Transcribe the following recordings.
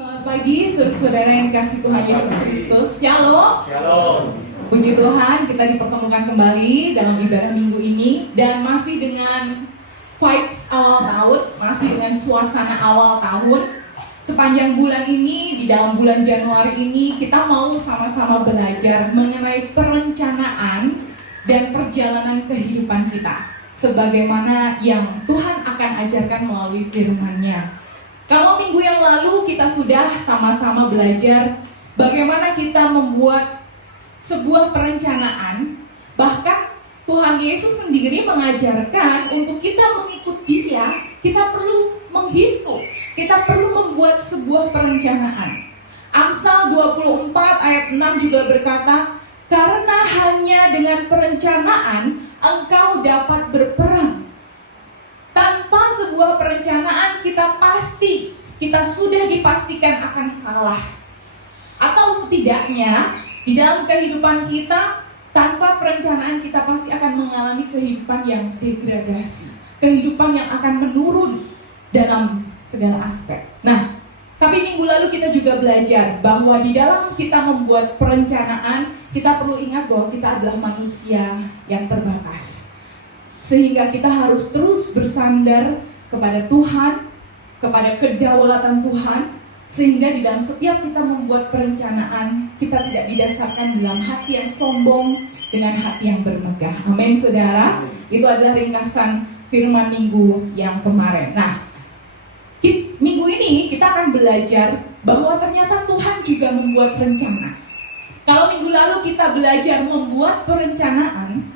Selamat pagi, saudara-saudara yang dikasihi Tuhan Yesus Kristus. Shalom. Shalom. Puji Tuhan, kita dipertemukan kembali dalam ibadah minggu ini dan masih dengan vibes awal tahun, masih dengan suasana awal tahun. Sepanjang bulan ini, di dalam bulan Januari ini, kita mau sama-sama belajar mengenai perencanaan dan perjalanan kehidupan kita, sebagaimana yang Tuhan akan ajarkan melalui firman-Nya. Kalau minggu yang lalu kita sudah sama-sama belajar bagaimana kita membuat sebuah perencanaan, bahkan Tuhan Yesus sendiri mengajarkan untuk kita mengikut Dia, kita perlu menghitung, kita perlu membuat sebuah perencanaan. Amsal 24 ayat 6 juga berkata, karena hanya dengan perencanaan engkau dapat berperang. Tanpa sebuah perencanaan kita sudah dipastikan akan kalah. Atau setidaknya di dalam kehidupan kita, tanpa perencanaan kita pasti akan mengalami kehidupan yang degradasi, kehidupan yang akan menurun dalam segala aspek. Nah, tapi minggu lalu kita juga belajar bahwa di dalam kita membuat perencanaan, kita perlu ingat bahwa kita adalah manusia yang terbatas. Sehingga kita harus terus bersandar kepada Tuhan, kepada kedaulatan Tuhan, sehingga di dalam setiap kita membuat perencanaan, kita tidak didasarkan dalam hati yang sombong dengan hati yang bermegah. Amin, saudara. Itu adalah ringkasan firman minggu yang kemarin. Nah, minggu ini kita akan belajar bahwa ternyata Tuhan juga membuat rencana. Kalau minggu lalu kita belajar membuat perencanaan,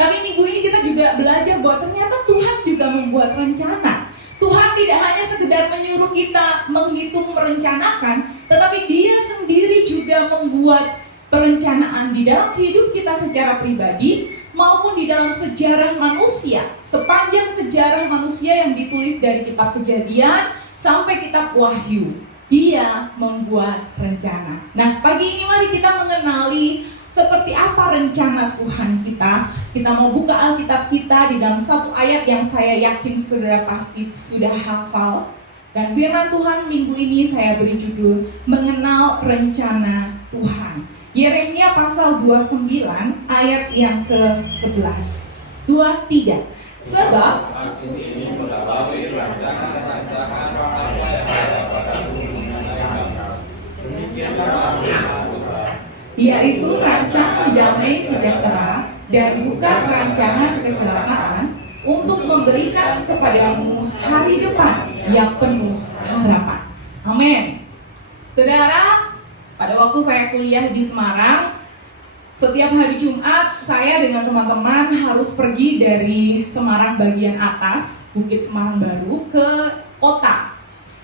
tapi minggu ini kita juga belajar bahwa ternyata Tuhan juga membuat rencana. Tuhan tidak hanya sekedar menyuruh kita menghitung, merencanakan, tetapi Dia sendiri juga membuat perencanaan di dalam hidup kita secara pribadi maupun di dalam sejarah manusia. Sepanjang sejarah manusia yang ditulis dari kitab Kejadian sampai kitab Wahyu, Dia membuat rencana. Nah, pagi ini mari kita mengenali seperti apa rencana Tuhan kita. Kita mau buka Alkitab kita di dalam satu ayat yang saya yakin saudara pasti sudah hafal. Dan firman Tuhan minggu ini saya beri judul Mengenal Rencana Tuhan. Yeremia pasal 29 ayat yang ke-11. 2-3. Sebab ini mengetahui rancangan-rancangan apa yang ada padamu demikianlah yaitu rancangan damai sejahtera dan bukan rancangan kecelakaan, untuk memberikan kepadamu hari depan yang penuh harapan. Amin. Saudara, pada waktu saya kuliah di Semarang, setiap hari Jumat saya dengan teman-teman harus pergi dari Semarang bagian atas, Bukit Semarang Baru, ke kota,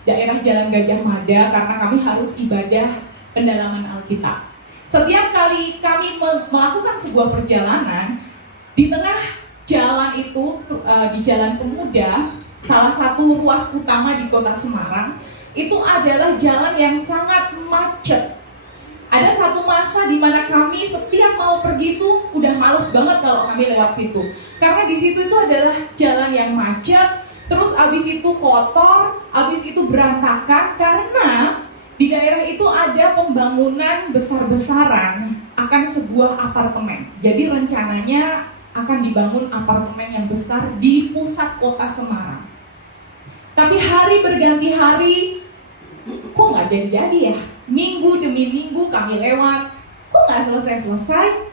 daerah Jalan Gajah Mada, karena kami harus ibadah pendalaman Alkitab. Setiap kali kami melakukan sebuah perjalanan, di tengah jalan itu, di Jalan Pemuda, salah satu ruas utama di kota Semarang, itu adalah jalan yang sangat macet. Ada satu masa di mana kami setiap mau pergi itu udah males banget kalau kami lewat situ. Karena di situ itu adalah jalan yang macet, terus abis itu kotor, abis itu berantakan, karena di daerah itu ada pembangunan besar-besaran akan sebuah apartemen. Jadi rencananya akan dibangun apartemen yang besar di pusat kota Semarang. Tapi hari berganti hari, kok nggak jadi-jadi ya? Minggu demi minggu kami lewat, kok nggak selesai-selesai?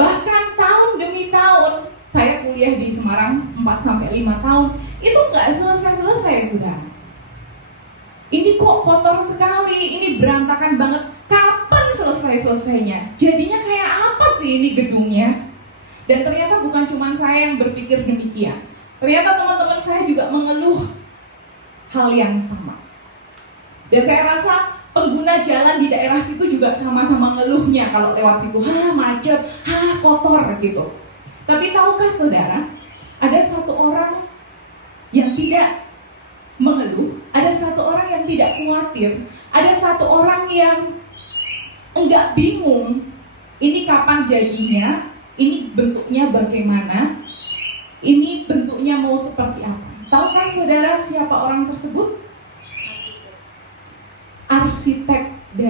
Bahkan tahun demi tahun, saya kuliah di Semarang 4-5 tahun, itu nggak selesai-selesai, sudah. Ini kok kotor sekali, ini berantakan banget. Kapan selesai-selesainya? Jadinya kayak apa sih ini gedungnya? Dan ternyata bukan cuma saya yang berpikir demikian. Ternyata teman-teman saya juga mengeluh hal yang sama. Dan saya rasa pengguna jalan di daerah situ juga sama-sama ngeluhnya kalau lewat situ. Macet, kotor gitu. Tapi tahukah saudara, ada satu orang yang tidak mengeluh, ada satu orang yang tidak khawatir, ada satu orang yang enggak bingung, ini kapan jadinya, ini bentuknya bagaimana, ini bentuknya mau seperti apa. Tahukah saudara siapa orang tersebut?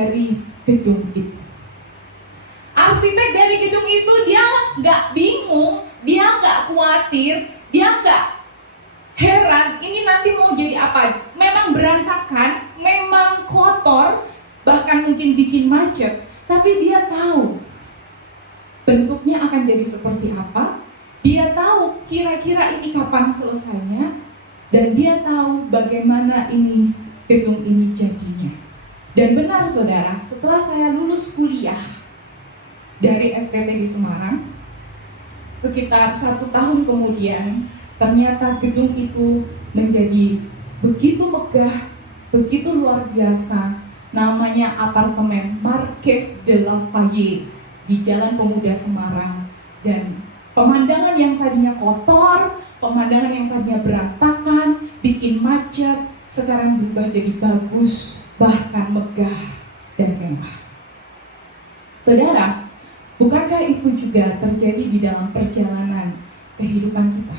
dari gedung itu. Arsitek dari gedung itu dia nggak bingung, dia nggak khawatir, dia nggak heran ini nanti mau jadi apa. Memang berantakan, memang kotor, bahkan mungkin bikin macet, tapi dia tahu bentuknya akan jadi seperti apa. Dia tahu kira-kira ini kapan selesainya, dan dia tahu bagaimana ini gedung ini jadinya. Dan benar saudara, setelah saya lulus kuliah dari STT di Semarang, sekitar 1 tahun kemudian, ternyata gedung itu menjadi begitu megah, begitu luar biasa. Namanya apartemen Marqués de Lafayette di Jalan Pemuda Semarang. Dan pemandangan yang tadinya kotor, pemandangan yang tadinya berantakan, bikin macet, sekarang berubah jadi bagus, bahkan megah dan mewah. Saudara, bukankah itu juga terjadi di dalam perjalanan kehidupan kita?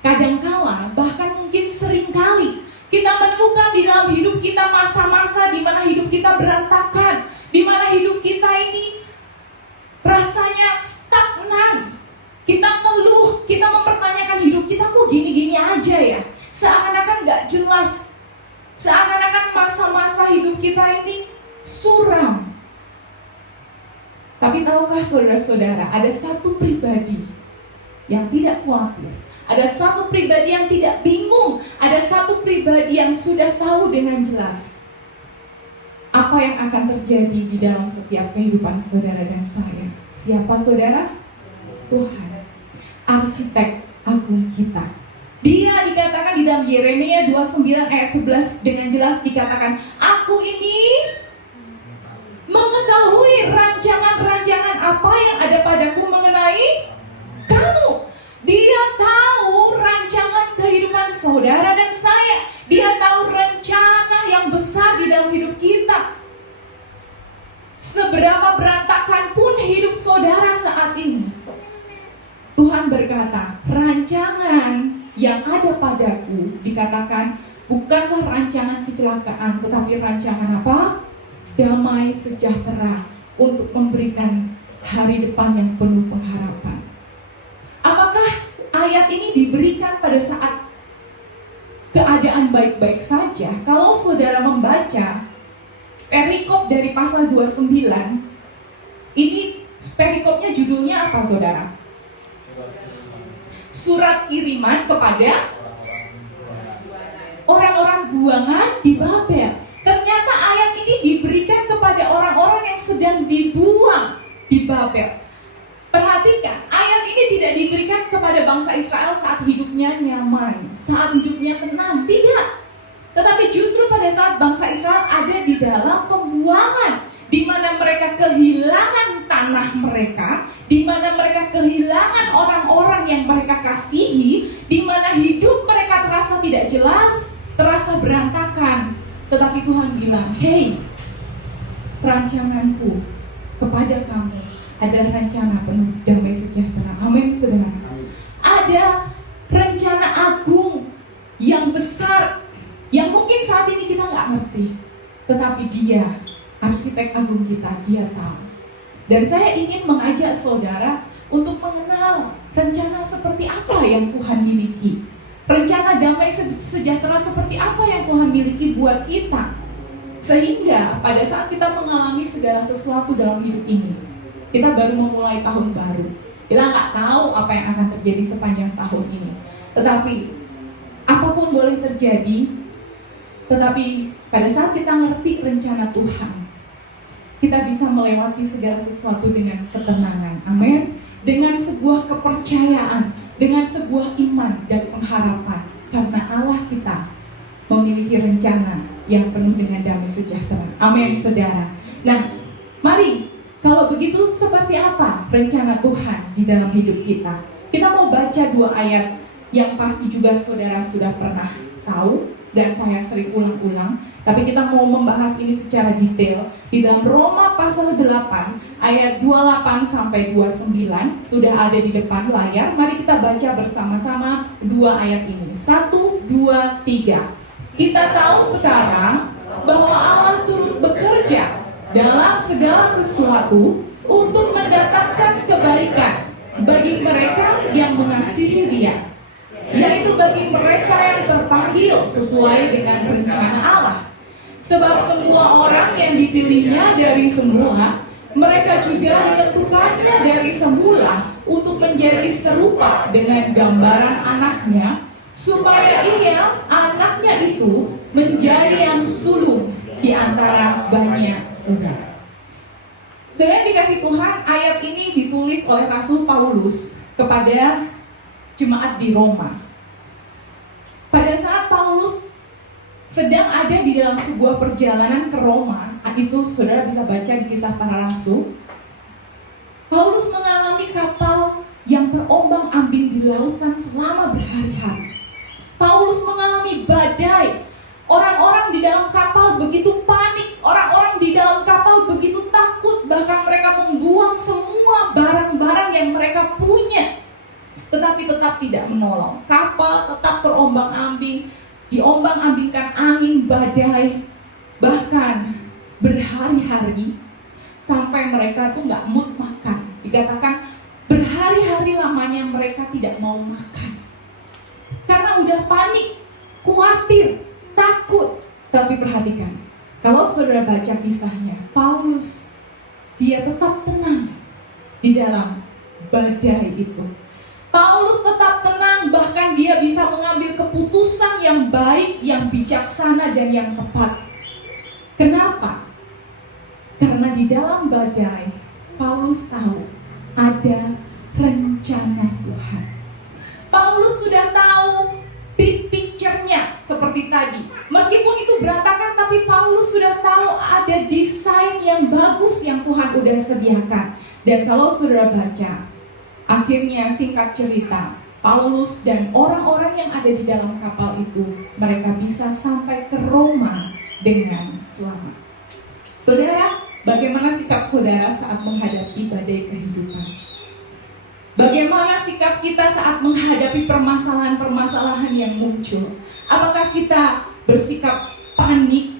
Kadangkala, bahkan mungkin seringkali, kita menemukan di dalam hidup kita masa-masa di mana hidup kita berantakan, di mana hidup kita ini rasanya stagnan. Kita ngeluh, kita mempertanyakan hidup kita kok gini-gini aja ya. Seakan-akan gak jelas, seakan-akan masa-masa hidup kita ini suram. Tapi tahukah saudara-saudara, ada satu pribadi yang tidak khawatir, ada satu pribadi yang tidak bingung, ada satu pribadi yang sudah tahu dengan jelas apa yang akan terjadi di dalam setiap kehidupan saudara dan saya. Siapa saudara? Tuhan, arsitek agung kita. Dia dikatakan di dalam Yeremia 29 ayat 11 dengan jelas dikatakan, aku ini mengetahui rancangan-rancangan apa yang ada padaku mengenai kamu. Dia tahu rancangan kehidupan saudara dan saya. Dia tahu rencana yang besar di dalam hidup kita. Seberapa berantakan pun hidup saudara saat ini, Tuhan berkata, rancangan yang ada padaku, dikatakan bukanlah rancangan kecelakaan, tetapi rancangan apa? Damai sejahtera, untuk memberikan hari depan yang penuh pengharapan. Apakah ayat ini diberikan pada saat keadaan baik-baik saja? Kalau saudara membaca perikop dari pasal 29, ini perikopnya judulnya apa saudara? Surat kiriman kepada orang-orang buangan di Babel. Ternyata ayat ini diberikan kepada orang-orang yang sedang dibuang di Babel. Perhatikan, ayat ini tidak diberikan kepada bangsa Israel saat hidupnya nyaman, saat hidupnya tenang, tidak. Tetapi justru pada saat bangsa Israel ada di dalam pembuangan, di mana mereka kehilangan tanah mereka, di mana mereka kehilangan orang-orang yang mereka kasihi, di mana hidup mereka terasa tidak jelas, terasa berantakan. Tetapi Tuhan bilang, hey, rancanganku kepada kamu adalah rencana penuh damai sejahtera. Amin, saudara. Ada rencana agung yang besar, yang mungkin saat ini kita nggak ngerti, tetapi Dia, arsitek agung kita, Dia tahu. Dan saya ingin mengajak saudara untuk mengenal rencana seperti apa yang Tuhan miliki. Rencana damai sejahtera seperti apa yang Tuhan miliki buat kita. Sehingga pada saat kita mengalami segala sesuatu dalam hidup ini, kita baru memulai tahun baru, kita nggak tahu apa yang akan terjadi sepanjang tahun ini. Tetapi apapun boleh terjadi, tetapi pada saat kita ngerti rencana Tuhan, kita bisa melewati segala sesuatu dengan ketenangan. Amin. Dengan sebuah kepercayaan, dengan sebuah iman dan pengharapan, karena Allah kita memiliki rencana yang penuh dengan damai sejahtera. Amin, saudara. Nah, mari, kalau begitu seperti apa rencana Tuhan di dalam hidup kita? Kita mau baca 2 ayat yang pasti juga saudara sudah pernah tahu dan saya sering ulang-ulang, tapi kita mau membahas ini secara detail di dalam Roma pasal 8 ayat 28 sampai 29 sudah ada di depan layar. Mari kita baca bersama-sama 2 ayat ini. 1, 2, 3. Kita tahu sekarang bahwa Allah turut bekerja dalam segala sesuatu untuk mendatangkan kebaikan bagi mereka yang mengasihi Dia, yaitu bagi mereka yang terpanggil sesuai dengan rencana Allah. Sebab semua orang yang dipilihnya dari semula, mereka juga ditentukannya dari semula untuk menjadi serupa dengan gambaran anaknya, supaya ia, anaknya itu, menjadi yang sulung di antara banyak saudara. Saudara dikasih Tuhan, ayat ini ditulis oleh Rasul Paulus kepada jemaat di Roma. Pada saat Paulus sedang ada di dalam sebuah perjalanan ke Roma, itu saudara bisa baca di Kisah Para Rasul. Paulus mengalami kapal yang terombang-ambing di lautan selama berhari-hari. Paulus mengalami badai. Orang-orang di dalam kapal begitu panik, orang-orang di dalam kapal begitu takut, bahkan mereka membuang semua barang-barang yang mereka punya, tetapi tetap tidak menolong. Kapal tetap terombang-ambing, diombang-ambingkan angin badai, bahkan berhari-hari sampai mereka tuh nggak mood makan. Dikatakan berhari-hari lamanya mereka tidak mau makan karena udah panik, khawatir, takut. Tapi perhatikan, kalau saudara baca kisahnya, Paulus dia tetap tenang di dalam badai itu. Paulus tetap tenang, bahkan dia bisa mengambil keputusan yang baik, yang bijaksana dan yang tepat. Kenapa? Karena di dalam badai Paulus tahu ada rencana Tuhan. Paulus sudah tahu big picture-nya seperti tadi. Meskipun itu berantakan, tapi Paulus sudah tahu ada desain yang bagus yang Tuhan udah sediakan. Dan kalau saudara baca, akhirnya singkat cerita, Paulus dan orang-orang yang ada di dalam kapal itu, mereka bisa sampai ke Roma dengan selamat. Saudara, bagaimana sikap saudara saat menghadapi badai kehidupan? Bagaimana sikap kita saat menghadapi permasalahan-permasalahan yang muncul? Apakah kita bersikap panik,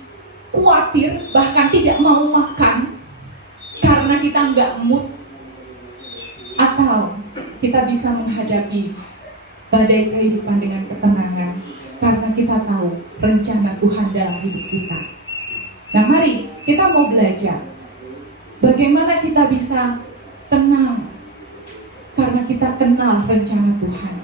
khawatir, bahkan tidak mau makan karena kita nggak mood? Atau kita bisa menghadapi badai kehidupan dengan ketenangan karena kita tahu rencana Tuhan dalam hidup kita? Nah, mari kita mau belajar bagaimana kita bisa tenang karena kita kenal rencana Tuhan.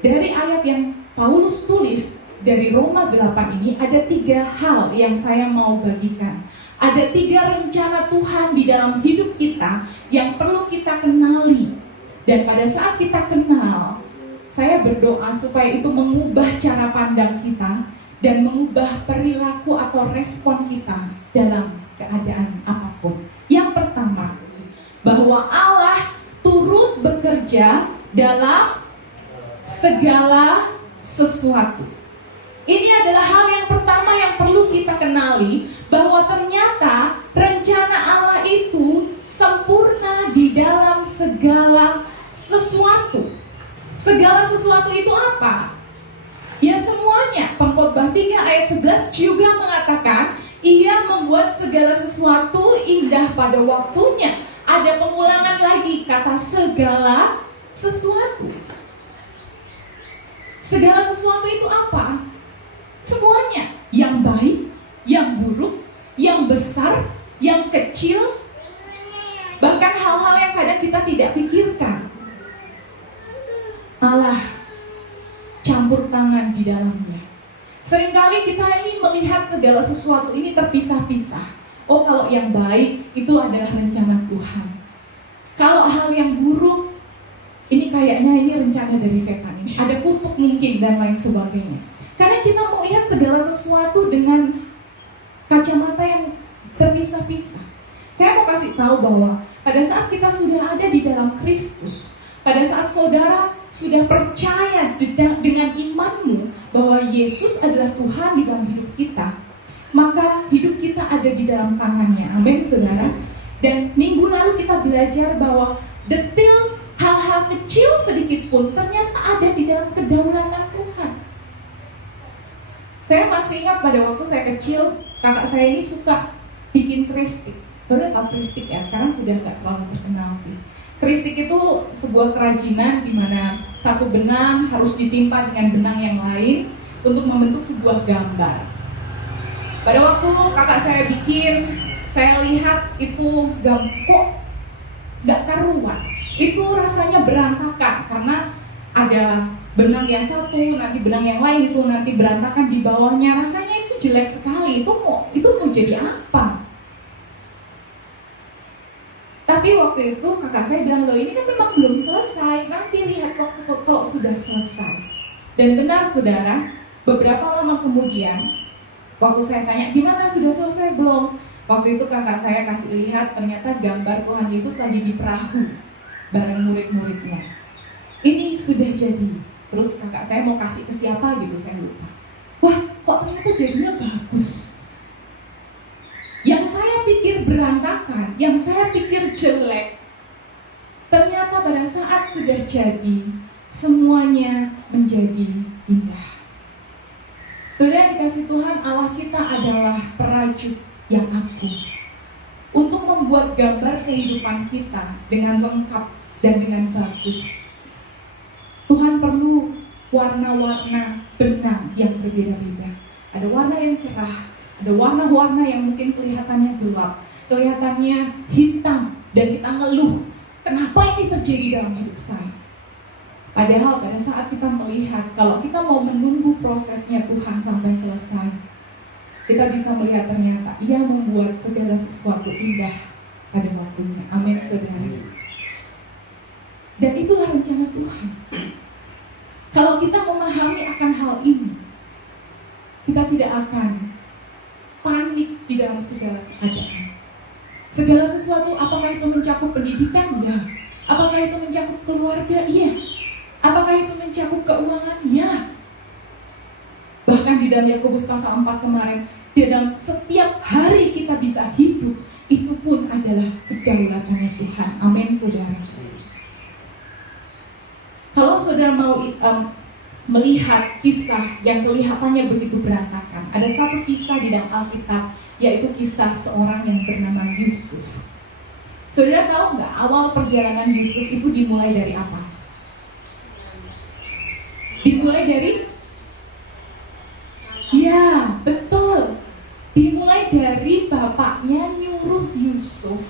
Dari ayat yang Paulus tulis dari Roma 8 ini, ada 3 hal yang saya mau bagikan. Ada 3 rencana Tuhan di dalam hidup kita yang perlu kita kenali. Dan pada saat kita kenal, saya berdoa supaya itu mengubah cara pandang kita dan mengubah perilaku atau respon kita dalam keadaan apapun. Yang pertama, bahwa Allah turut bekerja dalam segala sesuatu. Ini adalah hal yang pertama yang perlu kita kenali, bahwa ternyata rencana Allah itu sempurna di dalam segala sesuatu. Segala sesuatu itu apa? Ya semuanya. Pengkhotbah 3 ayat 11 juga mengatakan, Ia membuat segala sesuatu indah pada waktunya. Ada pengulangan lagi kata segala sesuatu. Segala sesuatu itu apa? Semuanya. Yang baik, yang buruk, yang besar, yang kecil, bahkan hal-hal yang kadang kita tidak pikirkan. Allah campur tangan di dalamnya. Seringkali kita ini melihat segala sesuatu ini terpisah-pisah. Oh, kalau yang baik itu adalah rencana Tuhan. Kalau hal yang buruk, ini kayaknya ini rencana dari setan ini. Ada kutuk mungkin dan lain sebagainya. Karena kita melihat segala sesuatu dengan kacamata yang terpisah-pisah. Saya mau kasih tahu bahwa pada saat kita sudah ada di dalam Kristus, pada saat saudara sudah percaya dengan imanmu bahwa Yesus adalah Tuhan di dalam hidup kita, maka hidup kita ada di dalam tangannya. Amin, saudara. Dan minggu lalu kita belajar bahwa detail hal-hal kecil sedikit pun ternyata ada di dalam kedaulatan Tuhan. Saya masih ingat pada waktu saya kecil, kakak saya ini suka bikin kristik. Saudara tahu kristik ya, sekarang sudah nggak terlalu terkenal sih. Kristik itu sebuah kerajinan di mana satu benang harus ditimpa dengan benang yang lain untuk membentuk sebuah gambar. Pada waktu kakak saya bikin, saya lihat itu kok nggak karuan. Itu rasanya berantakan karena ada benang yang satu, nanti benang yang lain itu nanti berantakan di bawahnya. Rasanya itu jelek sekali. Itu mau jadi apa? Tapi waktu itu kakak saya bilang, loh ini kan memang belum selesai. Nanti lihat waktu kalau sudah selesai. Dan benar saudara, beberapa lama kemudian, waktu saya tanya, gimana sudah selesai belum? Waktu itu kakak saya kasih lihat, ternyata gambar Tuhan Yesus lagi di perahu bareng murid-muridnya. Ini sudah jadi. Terus kakak saya mau kasih ke siapa gitu, saya lupa. Wah, kok ternyata jadinya bagus. Yang saya pikir berantakan, yang saya pikir jelek, ternyata pada saat sudah jadi, semuanya menjadi indah. Saudara dikasih Tuhan, Allah kita adalah perajut yang agung untuk membuat gambar kehidupan kita dengan lengkap dan dengan bagus. Tuhan perlu warna-warna benang yang berbeda-beda. Ada warna yang cerah, ada warna-warna yang mungkin kelihatannya gelap, kelihatannya hitam, dan kita ngeluh, kenapa ini terjadi dalam hidup saya? Padahal pada saat kita melihat, kalau kita mau menunggu prosesnya Tuhan sampai selesai, kita bisa melihat ternyata Ia membuat segala sesuatu indah pada waktunya. Amin, saudara. Dan itulah rencana Tuhan. Kalau kita memahami akan hal ini, kita tidak akan panik di dalam segala keadaan. Segala sesuatu, apakah itu mencakup pendidikan? Ya. Apakah itu mencakup keluarga? Iya. Apakah itu mencakup keuangan? Ya. Bahkan di dalam Yakobus pasal 4 kemarin, di dalam setiap hari kita bisa hidup, itu pun adalah kedaulatannya Tuhan. Amin, saudara. Kalau saudara mau melihat kisah yang kelihatannya begitu berantakan, ada satu kisah di dalam Alkitab, yaitu kisah seorang yang bernama Yusuf. Saudara tahu nggak awal perjalanan Yusuf itu dimulai dari apa? Dimulai dari? Ya, betul. Dimulai dari bapaknya nyuruh Yusuf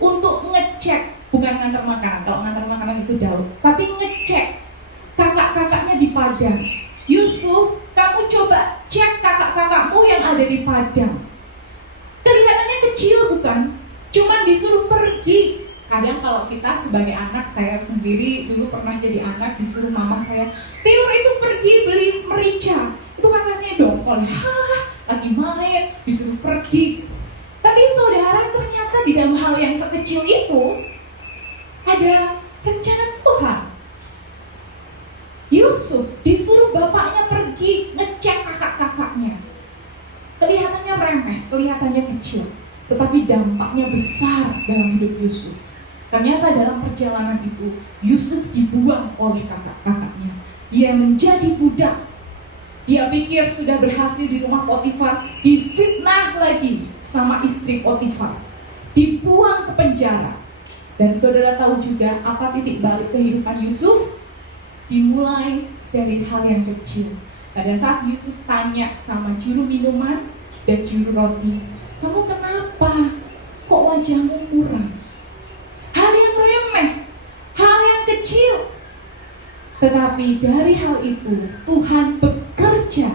untuk ngecek, bukan ngantar makanan. Kalau ngantar makanan itu Daud, tapi ngecek kakak-kakaknya di padang. Yusuf, kamu coba cek kakak-kakakmu yang ada di padang. Kelihatannya kecil bukan? Cuman disuruh pergi. Kadang kalau kita sebagai anak, saya sendiri dulu pernah jadi anak, disuruh mama saya, Tiur itu pergi beli merica. Itu kan rasanya dongkol. Lagi main, disuruh pergi. Tapi saudara, ternyata di dalam hal yang sekecil itu ada rencana Tuhan. Yusuf disuruh bapaknya pergi ngecek kakak-kakaknya. Kelihatannya remeh, kelihatannya kecil, tetapi dampaknya besar dalam hidup Yusuf. Ternyata dalam perjalanan itu Yusuf dibuang oleh kakak-kakaknya. Dia menjadi budak. Dia pikir sudah berhasil di rumah Potifar, difitnah lagi sama istri Potifar, dibuang ke penjara. Dan saudara tahu juga apa titik balik kehidupan Yusuf? Dimulai dari hal yang kecil. Pada saat Yusuf tanya sama juru minuman dan juru roti, kamu kenapa? Kok wajahmu muram? Hal yang remeh, hal yang kecil. Tetapi dari hal itu Tuhan bekerja.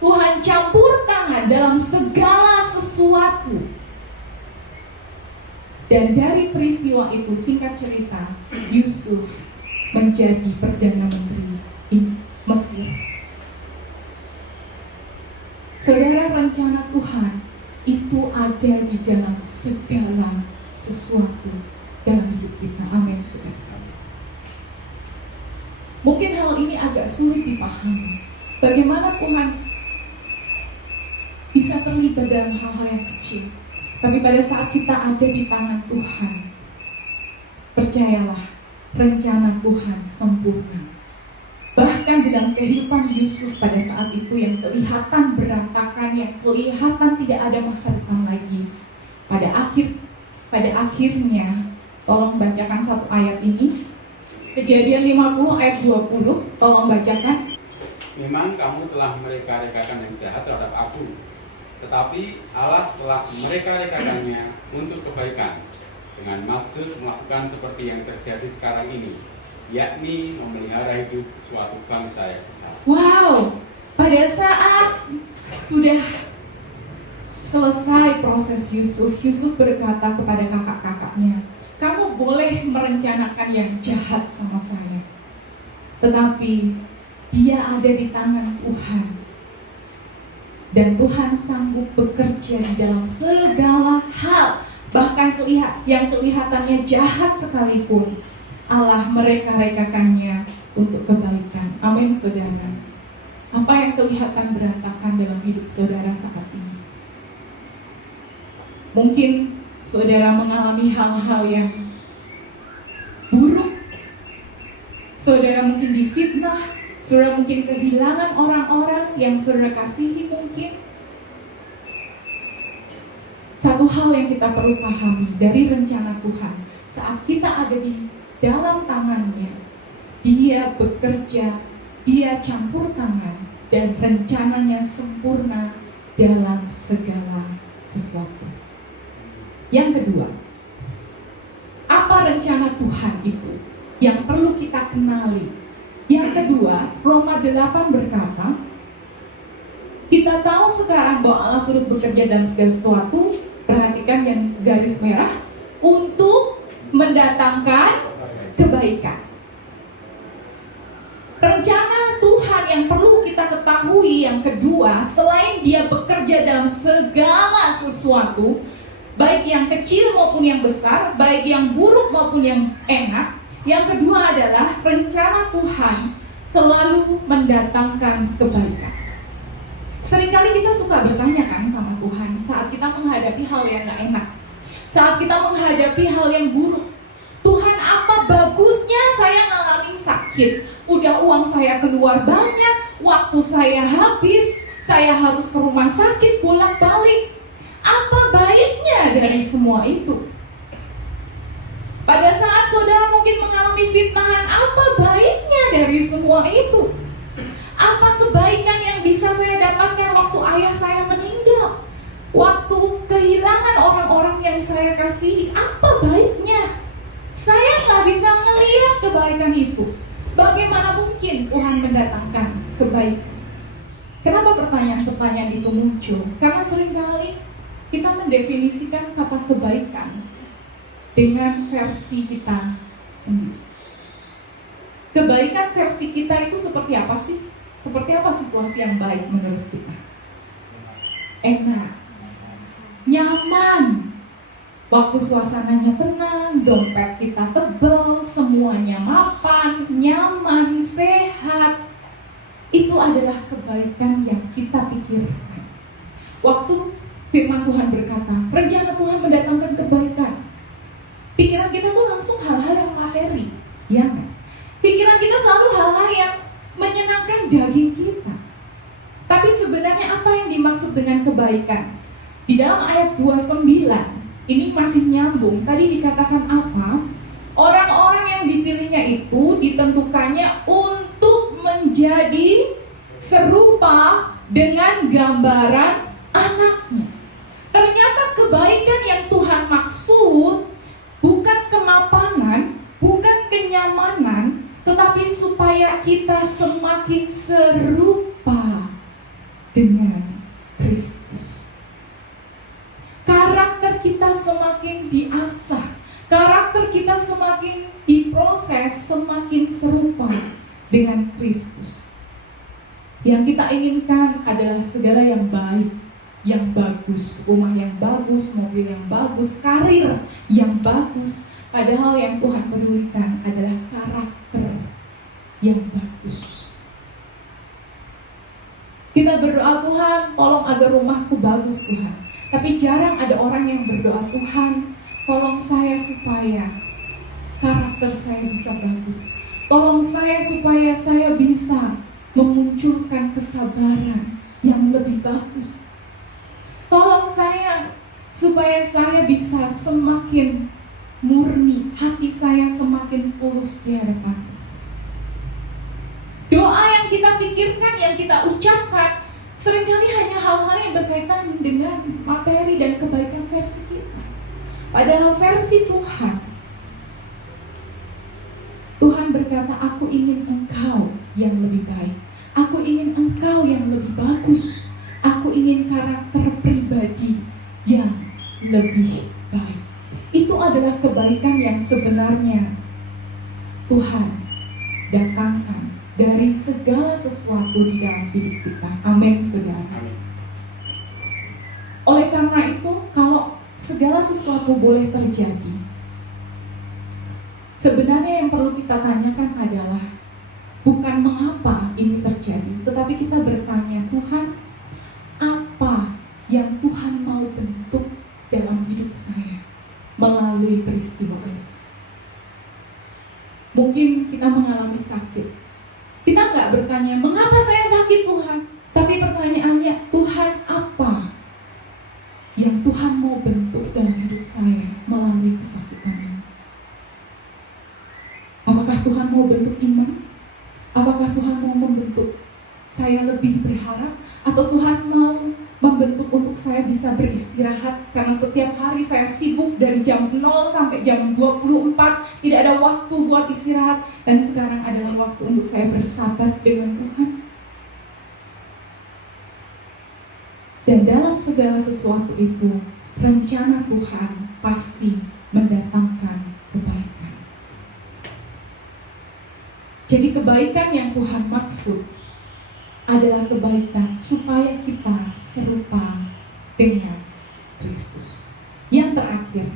Tuhan campur tangan dalam segala sesuatu. Dan dari peristiwa itu, singkat cerita, Yusuf menjadi Perdana Menteri Mesir. Saudara, rencana Tuhan itu ada di dalam segala sesuatu dalam hidup kita. Amin, saudara. Mungkin hal ini agak sulit dipahami. Bagaimana Tuhan bisa terlibat dalam hal-hal yang kecil. Tapi pada saat kita ada di tangan Tuhan, percayalah, rencana Tuhan sempurna. Bahkan di dalam kehidupan Yusuf pada saat itu yang kelihatan berantakan, yang kelihatan tidak ada masa depan lagi, pada akhir pada akhirnya, tolong bacakan satu ayat ini. Kejadian 50 ayat 20, tolong bacakan. Memang kamu telah mereka-rekakan yang jahat terhadap aku, tetapi Allah telah mereka-rekakannya untuk kebaikan, dengan maksud melakukan seperti yang terjadi sekarang ini, yakni memelihara hidup suatu bangsa yang besar. Wow, pada saat sudah selesai proses Yusuf berkata kepada kakak-kakaknya, kamu boleh merencanakan yang jahat sama saya, tetapi dia ada di tangan Tuhan. Dan Tuhan sanggup bekerja di dalam segala hal. Bahkan yang kelihatannya jahat sekalipun, Allah mereka-rekakannya untuk kebaikan. Amin, saudara. Apa yang kelihatan berantakan dalam hidup saudara saat ini? Mungkin saudara mengalami hal-hal yang buruk. Saudara mungkin difitnah, saudara mungkin kehilangan orang-orang yang saudara kasihi mungkin. Satu hal yang kita perlu pahami dari rencana Tuhan, saat kita ada di dalam tangannya, dia bekerja, dia campur tangan, dan rencananya sempurna dalam segala sesuatu. Yang kedua, apa rencana Tuhan itu yang perlu kita kenali? Yang kedua, Roma 8 berkata, kita tahu sekarang bahwa Allah turut bekerja dalam segala sesuatu, perhatikan yang garis merah, untuk mendatangkan kebaikan. Rencana Tuhan yang perlu kita ketahui yang kedua, selain dia bekerja dalam segala sesuatu, baik yang kecil maupun yang besar, baik yang buruk maupun yang enak, yang kedua adalah rencana Tuhan selalu mendatangkan kebaikan. Seringkali kita suka bertanya kan sama Tuhan saat kita menghadapi hal yang gak enak, saat kita menghadapi hal yang buruk. Tuhan, apa bagusnya saya ngalamin sakit? Udah uang saya keluar banyak, waktu saya habis, saya harus ke rumah sakit bolak-balik. Apa baiknya dari semua itu? Pada saat saudara mungkin mengalami fitnahan, apa baiknya dari semua itu? Apa kebaikan yang bisa saya dapatkan waktu ayah saya meninggal? Waktu kehilangan orang-orang yang saya kasihi, apa baiknya? Saya nggak bisa melihat kebaikan itu. Bagaimana mungkin Tuhan mendatangkan kebaikan? Kenapa pertanyaan-pertanyaan itu muncul? Karena seringkali kita mendefinisikan kata kebaikan dengan versi kita sendiri. Kebaikan versi kita itu seperti apa sih? Seperti apa situasi yang baik menurut kita? Enak, nyaman, waktu suasananya tenang, dompet kita tebal, semuanya mapan, nyaman, sehat. Itu adalah kebaikan yang kita pikirkan. Waktu firman Tuhan berkata, rencana Tuhan mendatangkan kebaikan, pikiran kita tuh langsung hal-hal yang materi, ya kan? Pikiran kita selalu hal-hal yang menyenangkan daging kita. Tapi sebenarnya apa yang dimaksud dengan kebaikan? Di dalam ayat 29, ini masih nyambung. Tadi dikatakan apa? Orang-orang yang dipilihnya itu ditentukannya untuk menjadi serupa dengan gambaran anaknya. Ternyata kebaikan yang Tuhan maksud bukan kemapanan, bukan kenyamanan, tetapi supaya kita semakin serupa dengan Kristus. Karakter kita semakin diasah, karakter kita semakin diproses, semakin serupa dengan Kristus. Yang kita inginkan adalah segala yang baik, yang bagus, rumah yang bagus, mobil yang bagus, karir yang bagus. Padahal yang Tuhan pedulikan adalah karakter yang bagus. Kita berdoa, Tuhan, tolong agar rumahku bagus, Tuhan. Tapi jarang ada orang yang berdoa, Tuhan, tolong saya supaya karakter saya bisa bagus. Tolong saya supaya saya bisa memunculkan kesabaran yang lebih bagus. Tolong saya supaya saya bisa semakin murni, hati saya semakin tulus di hadapan. Doa yang kita pikirkan, yang kita ucapkan, seringkali hanya hal-hal yang berkaitan dengan materi dan kebaikan versi kita. Padahal versi Tuhan berkata, aku ingin engkau yang lebih baik. Aku ingin engkau yang lebih bagus. Aku ingin karakter pribadi yang lebih baik. Itu adalah kebaikan yang sebenarnya Tuhan datangkan dari segala sesuatu di dalam hidup kita. Amin, saudara. Oleh karena itu, kalau segala sesuatu boleh terjadi, sebenarnya yang perlu kita tanyakan adalah bukan mengapa ini terjadi, tetapi kita bertanya, Tuhan, apa yang Tuhan mau bentuk dalam hidup saya melalui peristiwa ini? Mungkin kita mengalami sakit. Kita nggak bertanya, mengapa saya sakit Tuhan? Tapi pertanyaannya, Tuhan, apa yang Tuhan mau bentuk dalam hidup saya melalui kesakitan ini? Apakah Tuhan mau bentuk iman? Apakah Tuhan mau membentuk saya lebih berharap? Atau Tuhan mau membentuk untuk saya bisa beristirahat? Karena setiap hari saya sibuk dari jam 0 sampai jam 24, tidak ada waktu buat istirahat. Dan sekarang adalah waktu untuk saya bersahabat dengan Tuhan. Dan dalam segala sesuatu itu, rencana Tuhan pasti mendatangkan kebaikan. Jadi kebaikan yang Tuhan maksud adalah kebaikan supaya kita serupa dengan Kristus. Yang terakhir,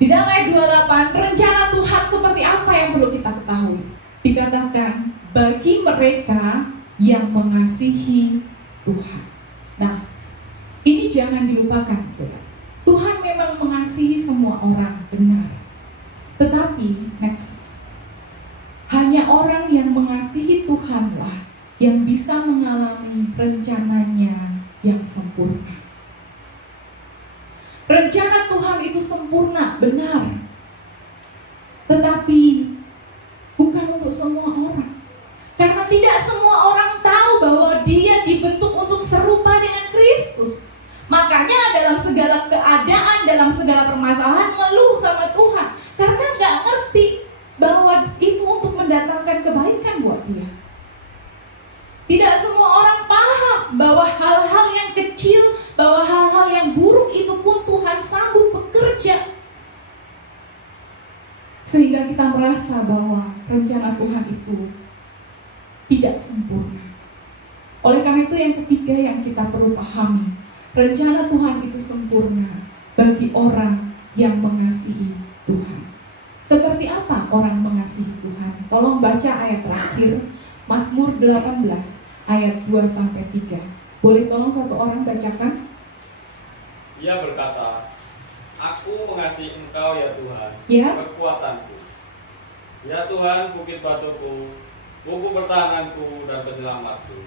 di dalam ayat 28, rencana Tuhan seperti apa yang perlu kita ketahui? Dikatakan, bagi mereka yang mengasihi Tuhan. Nah, ini jangan dilupakan, saudara. Tuhan memang mengasihi semua orang, benar. Tetapi, next, hanya orang yang mengasihi Tuhanlah yang bisa mengalami rencananya yang sempurna. Rencana Tuhan itu sempurna, benar. Tetapi bukan untuk semua orang. Karena tidak semua orang tahu bahwa dia dibentuk untuk serupa dengan Kristus. Makanya dalam segala keadaan, dalam segala permasalahan ngeluh sama Tuhan. Karena nggak ngerti bahwa itu untuk mendatangkan kebaikan buat dia. Tidak semua orang paham bahwa hal-hal yang kecil, bahwa hal-hal yang buruk itu pun Tuhan sanggup bekerja. Sehingga kita merasa bahwa rencana Tuhan itu tidak sempurna. Oleh karena itu yang ketiga yang kita perlu pahami, rencana Tuhan itu sempurna bagi orang yang mengasihi Tuhan. Seperti apa orang mengasihi Tuhan? Tolong baca ayat terakhir, Mazmur 18 ayat 2-3. Boleh tolong satu orang bacakan? Ia berkata, aku mengasihi Engkau ya Tuhan, Ya. kekuatanku. Ya Tuhan, bukit batuku, buku pertahananku dan penyelamatku.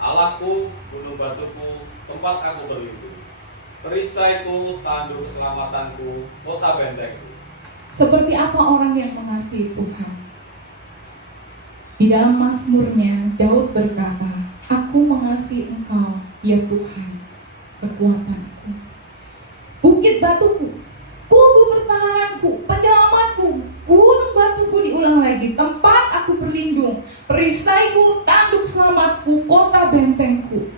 Allahku, gunung batuku, tempat aku berlindung. Perisaiku, tanduk keselamatanku, kota bentengku. Seperti apa orang yang mengasihi Tuhan? Di dalam Mazmurnya, Daud berkata, aku mengasihi Engkau, ya Tuhan, kekuatanku. Bukit batuku, kubu pertahananku, penyelamatku, gunung batuku, diulang lagi, tempat aku berlindung, perisaiku, tanduk selamatku, kota bentengku.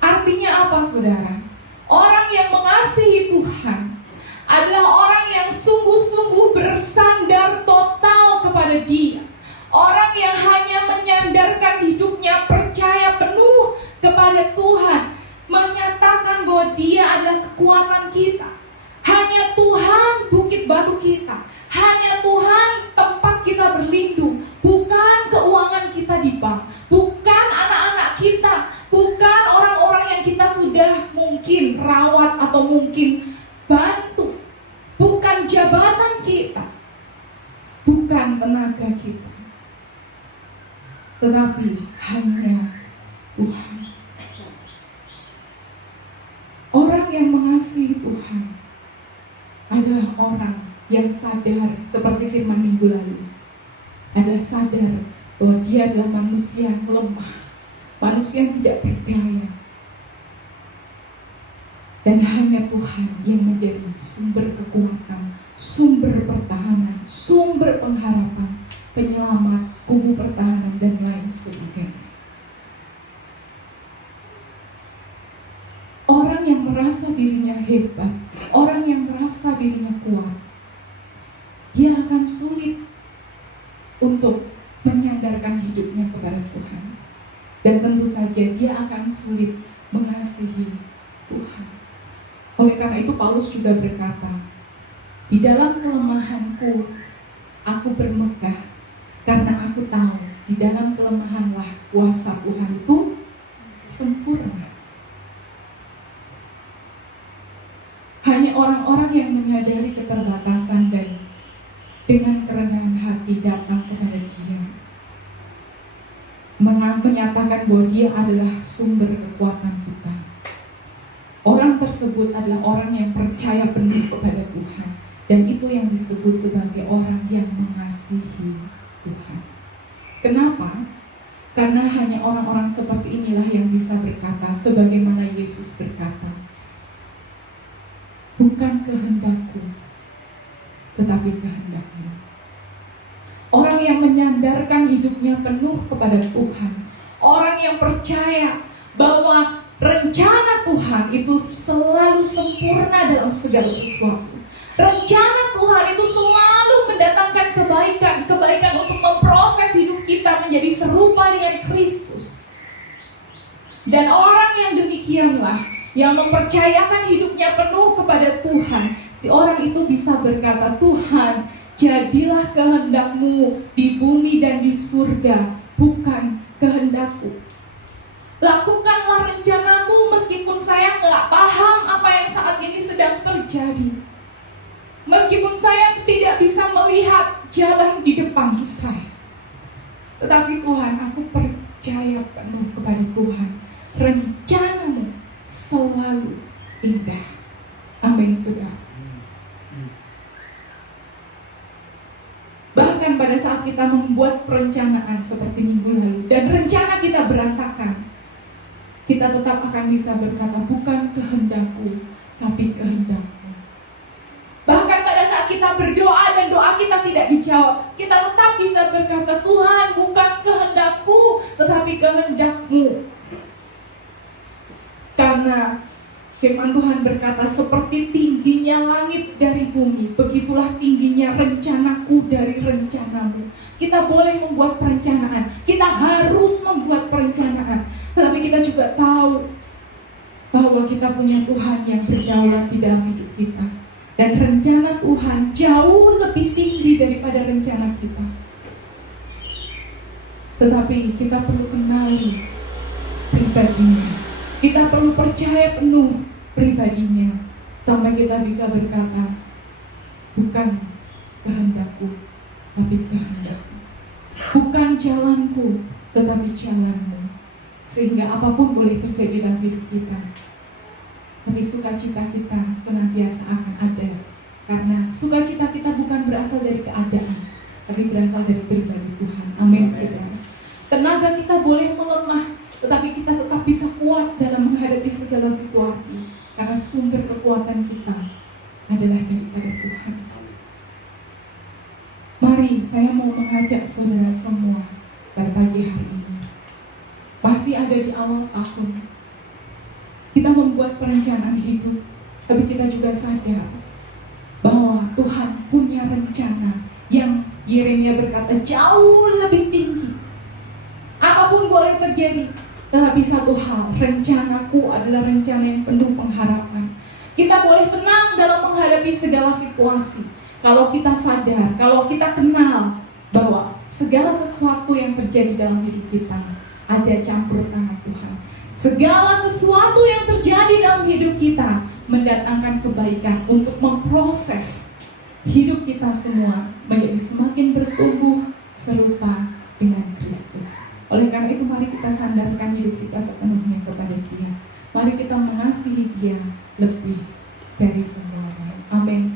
Artinya apa, saudara? Orang yang mengasihi Tuhan adalah orang yang sungguh-sungguh bersandar total kepada Dia. Orang yang hanya menyandarkan hidupnya, percaya penuh kepada Tuhan, menyatakan bahwa Dia adalah kekuatan kita. Hanya Tuhan bukit batu kita, hanya Tuhan tempat kita berlindung. Bukan keuangan kita di bank, bukan anak-anak kita, bukan orang-orang yang kita sudah mungkin rawat atau mungkin bantu, bukan jabatan kita, bukan tenaga kita, tetapi hanya Tuhan. Orang yang mengasihi Tuhan yang sadar seperti firman minggu lalu, adalah sadar bahwa dia adalah manusia yang lemah, manusia yang tidak berdaya. Dan hanya Tuhan yang menjadi sumber kekuatan, sumber pertahanan, sumber pengharapan, penyelamat, kubu pertahanan, dan lain sebagainya. Orang yang merasa dirinya hebat, orang yang merasa dirinya kuat, dia akan sulit untuk menyandarkan hidupnya kepada Tuhan. Dan tentu saja dia akan sulit mengasihi Tuhan. Oleh karena itu Paulus juga berkata, di dalam kelemahanku aku bermegah, karena aku tahu di dalam kelemahanlah kuasa Tuhan itu sempurna. Hanya orang-orang yang menyadari keterbatasan dan dengan kerendahan hati datang kepada Dia, menyatakan bahwa Dia adalah sumber kekuatan kita. Orang tersebut adalah orang yang percaya penuh kepada Tuhan, dan itu yang disebut sebagai orang yang mengasihi Tuhan. Kenapa? Karena hanya orang-orang seperti inilah yang bisa berkata sebagaimana Yesus berkata, bukan kehendakku, tetapi kehendak-Mu. Orang yang menyandarkan hidupnya penuh kepada Tuhan, orang yang percaya bahwa rencana Tuhan itu selalu sempurna dalam segala sesuatu. Rencana Tuhan itu selalu mendatangkan kebaikan untuk memproses hidup kita menjadi serupa dengan Kristus. Dan orang yang demikianlah, yang mempercayakan hidupnya penuh kepada Tuhan, orang itu bisa berkata, Tuhan, jadilah kehendak-Mu di bumi dan di surga, bukan kehendak-Ku. Lakukanlah rencana-Mu meskipun saya nggak paham apa yang saat ini sedang terjadi. Meskipun saya tidak bisa melihat jalan di depan saya. Tetapi Tuhan, aku percaya penuh kepada Tuhan. Rencana-Mu selalu indah. Amin, saudara. Bahkan pada saat kita membuat perencanaan seperti minggu lalu dan rencana kita berantakan, kita tetap akan bisa berkata, bukan kehendak-Ku, tapi kehendak-Mu. Bahkan pada saat kita berdoa dan doa kita tidak dijawab, kita tetap bisa berkata, Tuhan, bukan kehendak-Ku, tetapi kehendak-Mu. Karena firman Tuhan berkata, seperti tingginya langit dari bumi, begitulah tingginya rencana-Ku dari rencana-Mu. Kita boleh membuat perencanaan, kita harus membuat perencanaan, tetapi kita juga tahu bahwa kita punya Tuhan yang berdaulat di dalam hidup kita. Dan rencana Tuhan jauh lebih tinggi daripada rencana kita. Tetapi kita perlu kenali pribadinya, kita perlu percaya penuh pribadinya, sampai kita bisa berkata, bukan kehendak-Ku, tapi kehendak-Mu. Bukan jalanku, tetapi jalan-Mu. Sehingga apapun boleh terjadi dalam hidup kita, tapi sukacita kita senantiasa akan ada. Karena sukacita kita bukan berasal dari keadaan, tapi berasal dari pribadi Tuhan. Amin, saudara. Tenaga kita boleh melemah, tetapi kita tetap bisa kuat dalam menghadapi segala situasi, karena sumber kekuatan kita adalah daripada Tuhan. Mari saya mau mengajak saudara semua pada pagi hari ini, masih ada di awal tahun, kita membuat perencanaan hidup, tapi kita juga sadar bahwa Tuhan punya rencana yang Yeremia berkata jauh lebih tinggi. Apapun boleh terjadi, tetapi satu hal, rencanaku adalah rencana yang penuh pengharapan. Kita boleh tenang dalam menghadapi segala situasi, kalau kita sadar, kalau kita kenal bahwa segala sesuatu yang terjadi dalam hidup kita ada campur tangan Tuhan. Segala sesuatu yang terjadi dalam hidup kita mendatangkan kebaikan untuk memproses hidup kita semua menjadi semakin bertumbuh serupa dengan Kristus. Oleh karena itu mari kita sandarkan hidup kita sepenuhnya kepada Dia. Mari kita mengasihi Dia lebih dari semuanya. Amin.